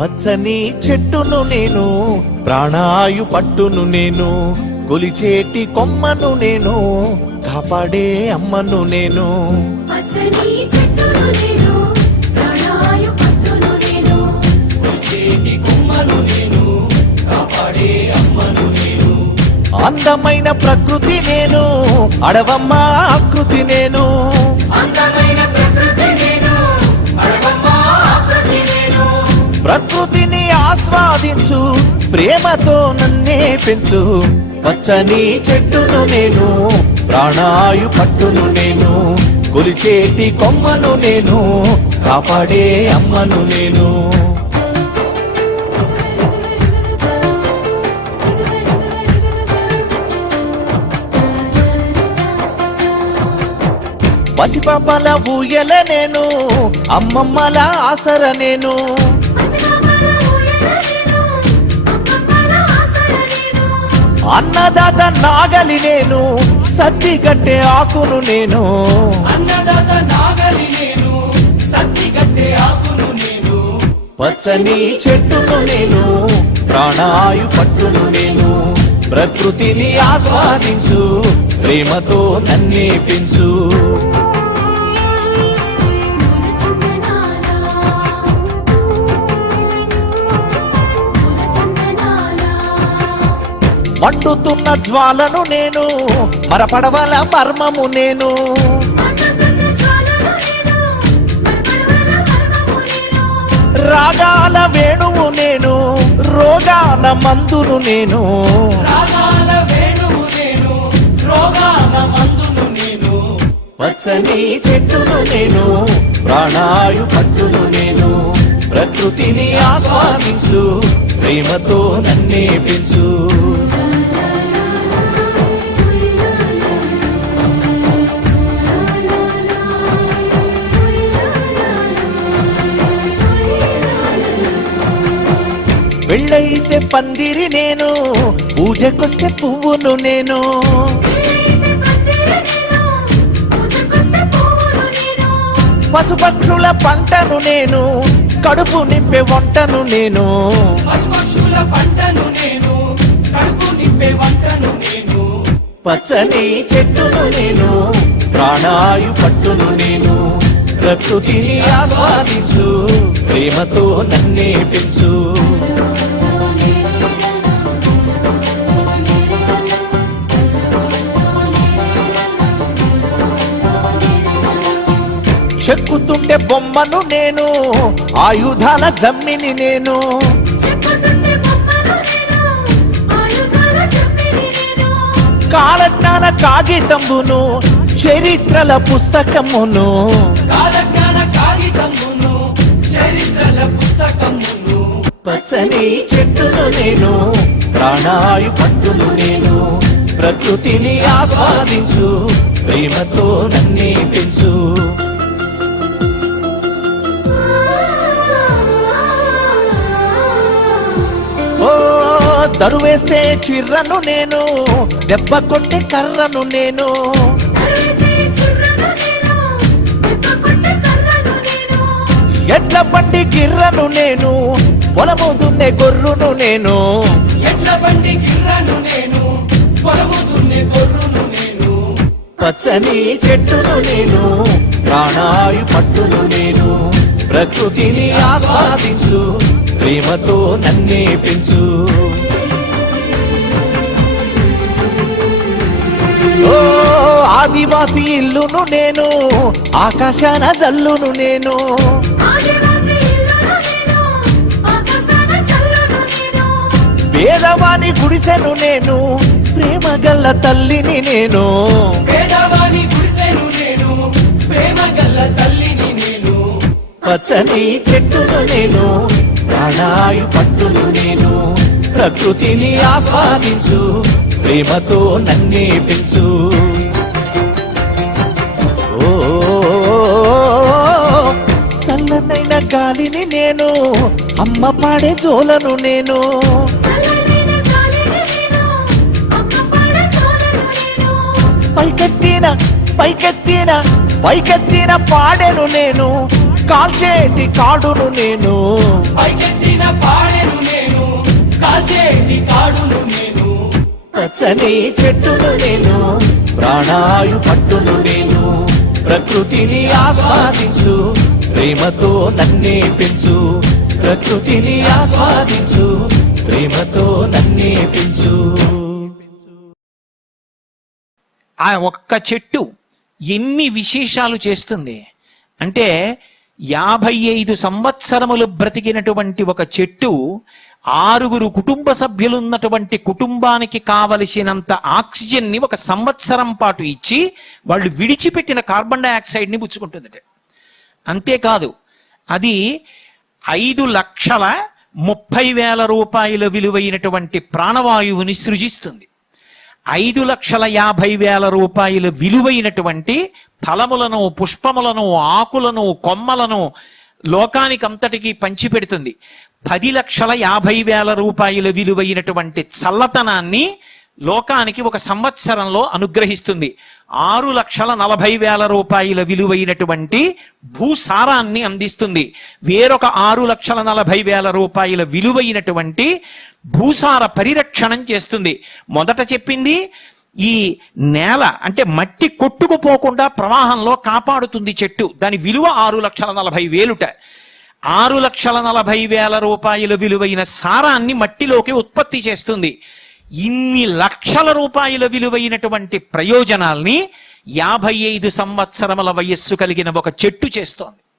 పచ్చని చెట్టును నేను, ప్రాణాయు పట్టును నేను, కొలిచేటి కొమ్మను నేను, కాపాడే అమ్మను నేను. పచ్చని చెట్టును నేను, ప్రాణాయు పట్టును నేను, కొలిచేటి కొమ్మను నేను, కాపాడే అమ్మను నేను. అందమైన ప్రకృతి నేను, అడవమ్మ ఆకృతి నేను. అందమైన ప్రకృతి నేను, అడవమ్మ ఆకృతి నేను. ప్రకృతిని ఆస్వాదించు, ప్రేమతో నన్నే పెంచు. పచ్చని చెట్టును నేను, ప్రాణాయు పట్టును నేను, కొలిచేటి కొమ్మను నేను, కాపాడే అమ్మను నేను. పసిపాపల ఊయల నేను, అమ్మమ్మల ఆసర నేను. పసిపాపల ఊయల నేను, అమ్మమ్మల ఆసర నేను. అన్నదాత నాగలి నేను, సద్ది గట్టే ఆకును నేను. అన్నదాత నాగలి నేను, సత్తి గట్టే ఆకును నేను. పచ్చని చెట్టును నేను, ప్రాణాయు పట్టును నేను, ప్రకృతిని ఆస్వాదించు, ప్రేమతో నన్నే పెంచు. మండుతున్న జ్వాలను నేను, మరపడవల మర్మము నేను. రాగాల వేణువు నేను, రోగాల మందును నేను. రాగాల వేణువు నేను, రోగాల మందును నేను. పచ్చని చెట్టును నేను, ప్రాణాయు పట్టును నేను, ప్రకృతిని ఆస్వాదించు, ప్రేమతో నన్నే పెంచు. పెళ్ళైతే పందిరి నేను, పూజకొస్తే పువ్వును నేను. పశుపక్షుల పంటను నేను, కడుపు నింపే వంటను నేను. పశుపక్షుల పంటను నేను, కడుపు నింపే వంటను నేను. పచ్చని చెట్టును నేను, ప్రాణాయు పట్టును నేను, ప్రకృతిని ఆస్వాదించు, ప్రేమతో నన్నే పెంచు. చెక్కుతుండే బొమ్మను నేను, ఆయుధాల జమ్మిని నేను. కాలజ్ఞాన కాగితంబును, చరిత్రల పుస్తకమును. కాలజ్ఞాన కాగితమును, చరిత్రల పుస్తకమును. పచ్చని చెట్టును నేను, ప్రాణాయు పట్టును నేను, ప్రకృతిని ఆస్వాదించు, ప్రేమతో నన్నే పెంచు. ఓ దరువేస్తే చిర్రను నేను, దెబ్బ కొట్టే కర్రను నేను. ఎడ్ల బండి గిర్రను నేను, పొలము దున్నే గొర్రును నేను. ఎడ్ల బండి గిర్రను నేను, పొలము దున్నే గొర్రును నేను. పచ్చని చెట్టును నేను, ప్రాణాయు పట్టును నేను, ప్రకృతిని ఆస్వాదించు, ప్రేమతో నన్నే పెంచు. ఓ ఆదివాసి ఇల్లును నేను, ఆకాశాన జల్లును నేను. పేదవాని గుడిసెను నేను, ప్రేమ గల్ల తల్లిని నేను. పేదవాని గుడిసెను నేను, ప్రేమ గల్ల తల్లిని నేను. పచ్చని చెట్టును నేను, ప్రాణాయు పట్టును నేను, ప్రకృతిని ఆస్వాదించు, ప్రేమతో నన్నే పెంచు. ఓ చల్లనైన గాలిని నేను, అమ్మ పాడే జోలను నేను. పైకెత్తిన పైకెత్తిన పైకెత్తిన పాడెను నేను, కాల్చేటి కాడును నేను పైకెత్తిన పాడెను నేను కాల్చేటి కాడును నేను పచ్చని చెట్టును నేను ప్రాణాయు పట్టును నేను ప్రకృతిని ఆస్వాదించు ప్రేమతో నన్నే పెంచు ప్రకృతిని ఆస్వాదించు ప్రేమతో నన్నే పెంచు. ఆ ఒక్క చెట్టు ఎన్ని విశేషాలు చేస్తుంది అంటే 55 సంవత్సరములు బ్రతికినటువంటి ఒక చెట్టు 6 కుటుంబ సభ్యులున్నటువంటి కుటుంబానికి కావలసినంత ఆక్సిజన్ని 1 సంవత్సరం పాటు ఇచ్చి వాళ్ళు విడిచిపెట్టిన కార్బన్ డైఆక్సైడ్ని పుచ్చుకుంటుందట. అంతేకాదు అది 5,30,000 రూపాయల విలువైనటువంటి ప్రాణవాయువుని సృజిస్తుంది. 5,50,000 రూపాయల విలువైనటువంటి ఫలములను, పుష్పములను, ఆకులను, కొమ్మలను లోకానికంతటికీ పంచిపెడుతుంది. 10,50,000 రూపాయల విలువైనటువంటి చల్లతనాన్ని లోకానికి 1 సంవత్సరంలో అనుగ్రహిస్తుంది. 6,40,000 రూపాయల విలువైనటువంటి భూసారాన్ని అందిస్తుంది. వేరొక 6,40,000 రూపాయల విలువైనటువంటి భూసార పరిరక్షణం చేస్తుంది. మొదట చెప్పింది ఈ నేల అంటే మట్టి కొట్టుకుపోకుండా ప్రవాహంలో కాపాడుతుంది చెట్టు. దాని విలువ 6,40,000. 6,40,000 రూపాయల విలువైన సారాన్ని మట్టిలోకి ఉత్పత్తి చేస్తుంది. ఇన్ని లక్షల రూపాయల విలువైనటువంటి ప్రయోజనాల్ని 55 సంవత్సరముల వయస్సు కలిగిన ఒక చెట్టు చేస్తోంది.